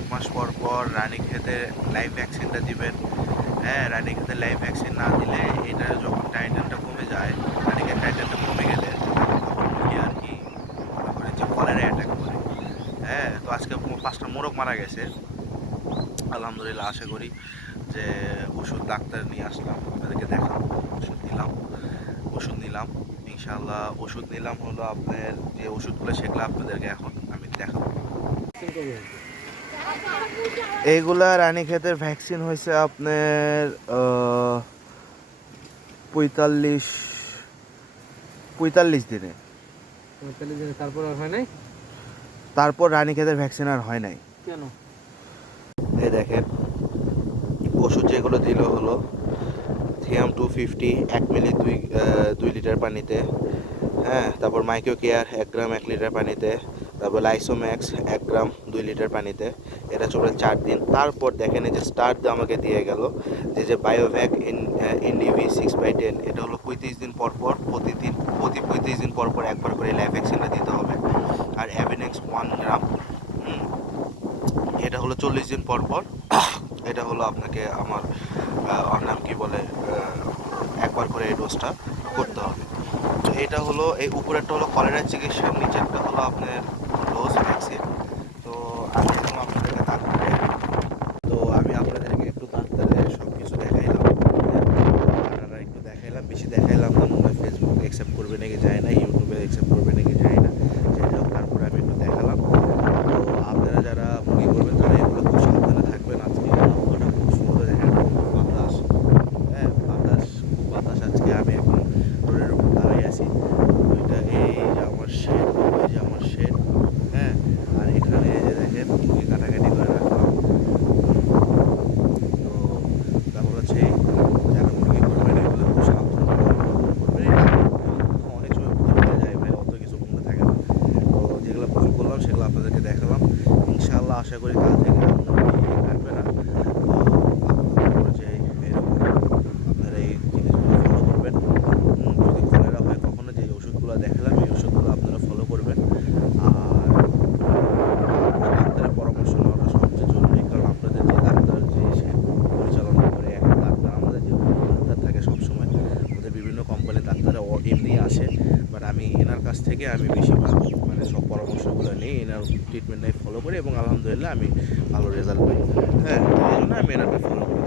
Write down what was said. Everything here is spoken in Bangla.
এক মাস পর পর রানীক্ষেতে লাইভ ভ্যাকসিনটা দিবেন। হ্যাঁ রানীক্ষেতে লাইভ ভ্যাকসিন না দিলে এটা যখন টাইটেলটা কমে যায় রানীক্ষেত টাইটেলটা কমে গেলে তখন আর কি যে কলেরা অ্যাটাক করে। হ্যাঁ তো আজকে পাঁচটা মোরগ মারা গেছে। আলহামদুলিল্লাহ, আশা করি যে ওষুধ ডাক্তার নিয়ে আসলাম, আপনাদেরকে দেখাবো। ওষুধ নিলাম ওষুধ নিলাম ইনশাল্লাহ ওষুধ নিলাম হলো আপনার যে ওষুধগুলো সেগুলো আপনাদেরকে এখন আমি দেখাবো। এইগুলা রানী ক্ষেতের ভ্যাকসিন হয়েছে আপনার পঁয়তাল্লিশ পঁয়তাল্লিশ দিনে। পঁয়তাল্লিশ দিনে তারপর আর হয় নাই? তারপর রানী ক্ষেতের ভ্যাকসিন আর হয় নাই। কেন? এই দেখেন ওষুধ যেগুলো দিল হলো থিয়াম টু ফিফটি এক মিলি দুই দুই লিটার পানিতে হ্যাঁ তারপর মাইক্রো কেয়ার এক গ্রাম এক লিটার পানিতে তারপর লাইসোম্যাক্স এক গ্রাম দুই লিটার পানিতে, এটা চলে চার দিন। তারপর দেখেন এই যে স্টার আমাকে দিয়ে গেল যে যে বায়োভ্যাক ইন ইনডিভি সিক্স বাই টেন এটা হলো পঁয়ত্রিশ দিন পর পর, প্রতিদিন, প্রতি পঁয়ত্রিশ দিন পর পর একবার করে লাইভ ভ্যাকসিনটা দিতে হবে। আর অ্যাভিনেক্স ওয়ান গ্রাম এটা হলো চল্লিশ দিন পর পর। এটা হলো আপনাকে আমার নাম কি বলে একবার করে এই ডোজটা করতে হবে। তো এটা হলো, এই উপরেরটা হলো কলেরার চিকিৎসা, নিচেরটা হলো আপনার ডোজ ভ্যাকসিন তো আমি এখন আপনাদেরকে ডাক্তারে তো আমি আপনাদেরকে একটু ডাক্তারে সব কিছু দেখাইলাম আপনারা একটু দেখাইলাম বেশি দেখাইলাম না মনে হয় ফেসবুক অ্যাকসেপ্ট করবে নাকি, যায় না ইউটিউবে অ্যাকসেপ্ট করবে নাকি যায় না যাই হোক তারপরে আমি একটু দেখালাম তো আপনারা যারা মুরগি করবেন তারা এগুলো খুব সাবধানে থাকবেন আজকে আবহাওয়াটা খুব সুন্দর দেখেন বাতাস হ্যাঁ বাতাস খুব বাতাস আজকে আমি এখন রোডের উপর দাঁড়িয়ে আছি ওইটা এই যে আমার শেড ওই যে আমার শেড হ্যাঁ আর এখানে এই যে দেখেন মুরগি কাটাকাটি করে রাখলাম তো তারপর হচ্ছে এই যারা মুরগি করবেন এগুলো খুব সাবধানে করবেন এটা অনেক সময় ভুলে যায় ভাই অত কিছু মনে থাকে না তো যেগুলো ভুল করলাম সেগুলো আপনাদেরকে দেখালাম ইনশাআল্লাহ আশা করি কাল থেকে আপনারা থাকবে না তো আপনারা যে এরকম আপনারা এই জিনিসগুলো ফলো করবেন উম, যদি কলেরা হয় কখনো যে ওষুধগুলো দেখালাম এই ওষুধগুলো আপনারা ফলো করবেন আর ডাক্তারের পরামর্শ নেওয়াটা সবচেয়ে জরুরি কারণ আপনাদের যে ডাক্তার যে সে পরিচালনা করে একটা ডাক্তার আমাদের যে ডাক্তার থাকে সবসময় ওদের বিভিন্ন কোম্পানির ডাক্তার এমনি আসে বাট আমি এনার কাছ থেকে আমি বেশিরভাগ মানে সব পরামর্শগুলো নিই, এনার ট্রিটমেন্টটাই ফলো করি এবং আলহামদুলিল্লাহ আমি ভালো রেজাল্ট পাই। হ্যাঁ এই জন্য আমি এনারটা ফলো করি।